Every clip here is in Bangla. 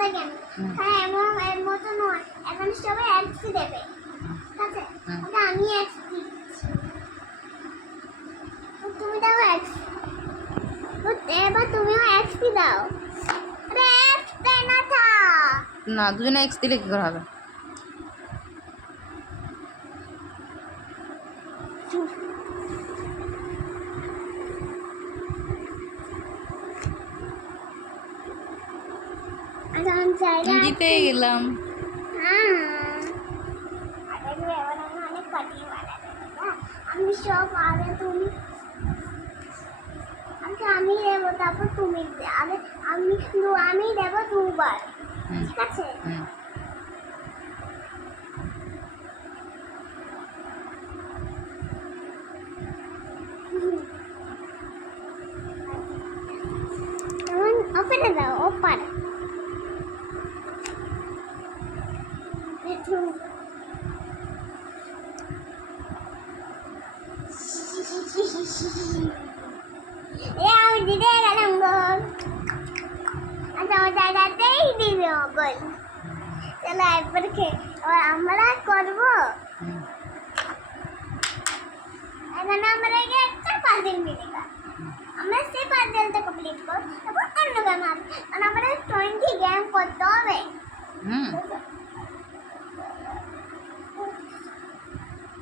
আলাদা গেম। হ্যাঁ এর মতো নয়, এখন সবাই এক্সি দেবে, ঠিক আছে? ওটা আমি এক্সি দিচ্ছি, তুমি দাও এক্সি। এবার তুমিও এক্সি দাও। আরে এক্স দেয় না থা না, দুজনে এক্স দিলে কি করে হবে? জিতে গেলাম। আমি সব আগে তুমি আমি দেবো, তারপর তুমি আগে আমি দেবো দুবার, ঠিক আছে? ওপরে দাও, ওপারে আমি দিতে গেলাম গোল। আচ্ছা আমার জায়গাতেই দিবে গোল। চলো একবার এবার আমরা করবো। এখানে আমরা একটা পাজল মিলেগা, আমরা সেই পাজলটা কমপ্লিট করব, তারপর অন্য গেম আসবে। আর আমাদের 20 গেম করতে হবে।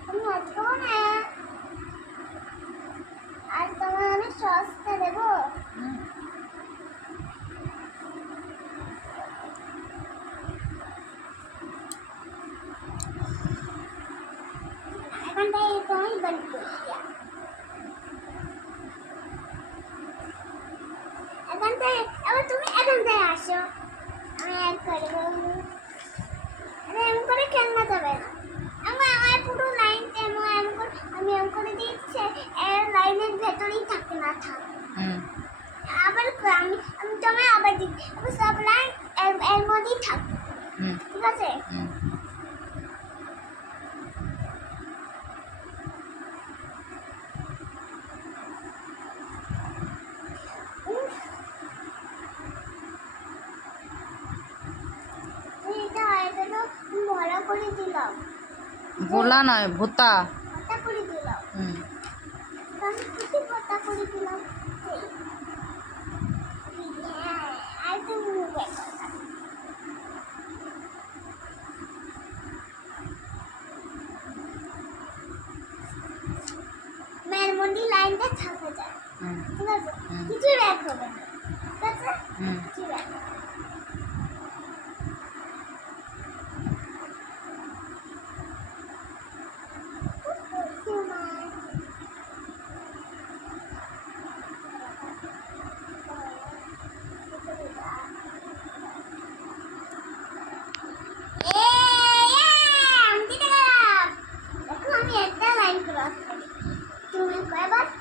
আমি আজকে না আর তোমার আমি সস্তা দেবো। এখন তাই তোমায় বন্ধ করে দিয়া, এখন তাই এবার তুমি এখন তাই আসো, আমি এক করবো। আরে এমন করে খেলনা যাবে না, আমার পুরো লাইন আমি এমন করে দিচ্ছে, এর লাইনের ভেতরেই থাকে না থাক। আবার আমি তোমায় আবার দিচ্ছি, আবার সব লাইন এর মধ্যেই থাকবে, ঠিক আছে? ভরা করে দিলাম, ভোলা নয় ভোতা। ভর্তা করে দিলাম, আমি কিছু ভর্তা করে দিলাম। আর তুমি মেয়ের মন্দির লাইনটা থাকা যায়, ঠিক আছে? কিছু ব্যাগ হবে না, ঠিক আছে? কিছু ব্যাগ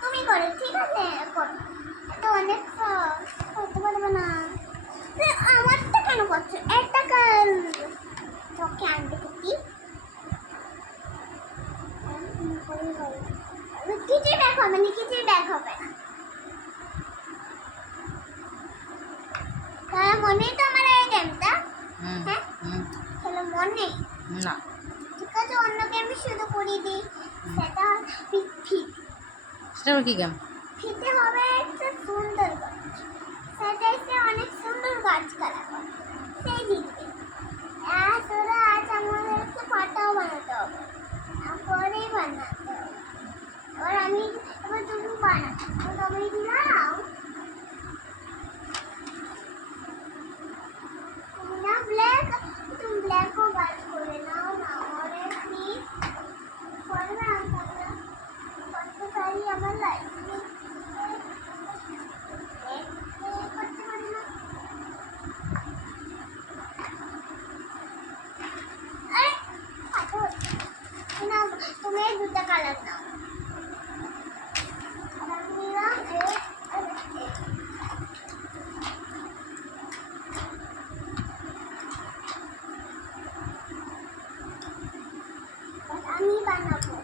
তুমি করো, ঠিক আছে? করো, এটা অনেক করতে পারবে না। আমারটা কেন করছো? একটা তোকে আনতে কি কিছুই ব্যাগ হবে না, কিছুই ব্যাগ হবে না। তার মনেই তো আমার এই গেমটা, হ্যাঁ তাহলে মনে না, ঠিক আছে? অন্য গেমে শুধু করিয়ে দিই, সেটা ফিট। সেটা কি গেম? ফিতে হবে একটা সুন্দর গাছ, সেটা এসে অনেক সুন্দর গাছ কাটা করে, সেই জিতবে। তোরা আজ আমাদেরকে পাটাও বানাতে হবে, তারপরেই বানাতে হবে। এবার তুমি বানাও, তুমি দিলাম না ব্ল্যাক, তুমি ব্ল্যাকও গাছ করে নাও না, অরেঞ্জ প্লিজ করবে না, করতে পারি আমার লাইফ করতে পারি না। না তুমি এই দুটো কালার নাও, আমি বানাবো।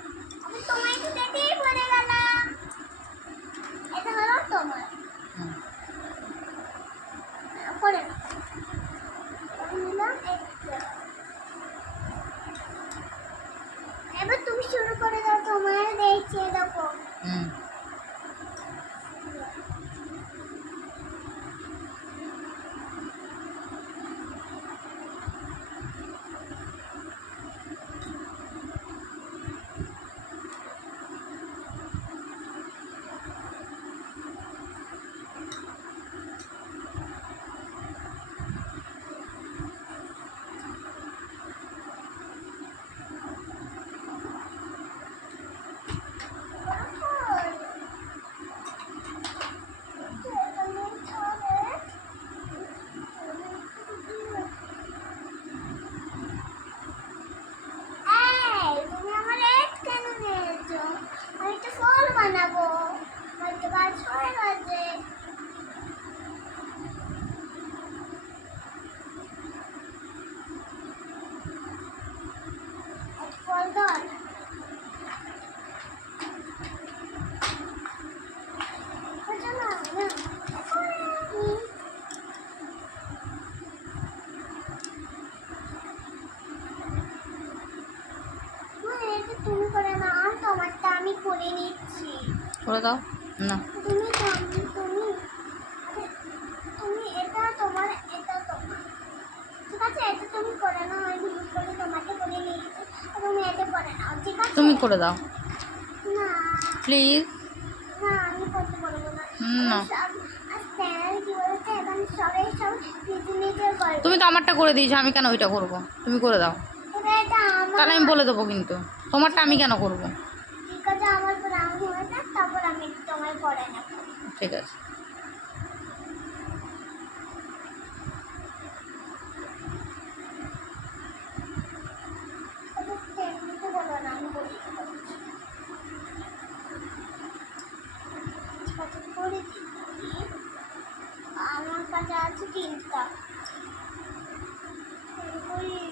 আমি তোমায় তো দেখেই বলে গেলাম, এটা হলো তোমার করে নাও। দিচ্ছি, এই দেখো। হুম এই, তুমি আমার এড কেন নিয়েছো? আমি একটা ফল বানাবো, আমার তো কাজ হয়ে গেছে। এক ফল ধর। বুঝো না, না। এটা তুমি করে না, তোমারটা আমি করে নিচ্ছি। করে দাও না। তুমি তুমি আরে, তুমি এটা তোমার, এটা তোমার, ঠিক আছে? এটা তুমি করে নাও, আমি ভুল করে তোমাকে করে নিয়েছি, তুমি এটা করে নাও, ঠিক আছে? তুমি করে দাও না, প্লিজ। না, আমি করতে পারবো না। না, চ্যানেল কি বলতে, এখন সবাই সব নিজে নিজে করবে। তুমি তো আমারটা করে দিয়েছো, আমি কেন ওইটা করবো? তুমি করে দাও, এটা আমার। তাহলে আমি বলে দেবো, কিন্তু তোমারটা আমি কেন করবো? ঠিক আছে, আমার ব্রাউন হয়ে যাক, তারপর আমি তোমার করে নেব। ঠিক আছে। এটা তেমনিতে বলো না, আমি বলি। ঠিক আছে, করে দিচ্ছি। আমার কাছে আছে 3টা। করে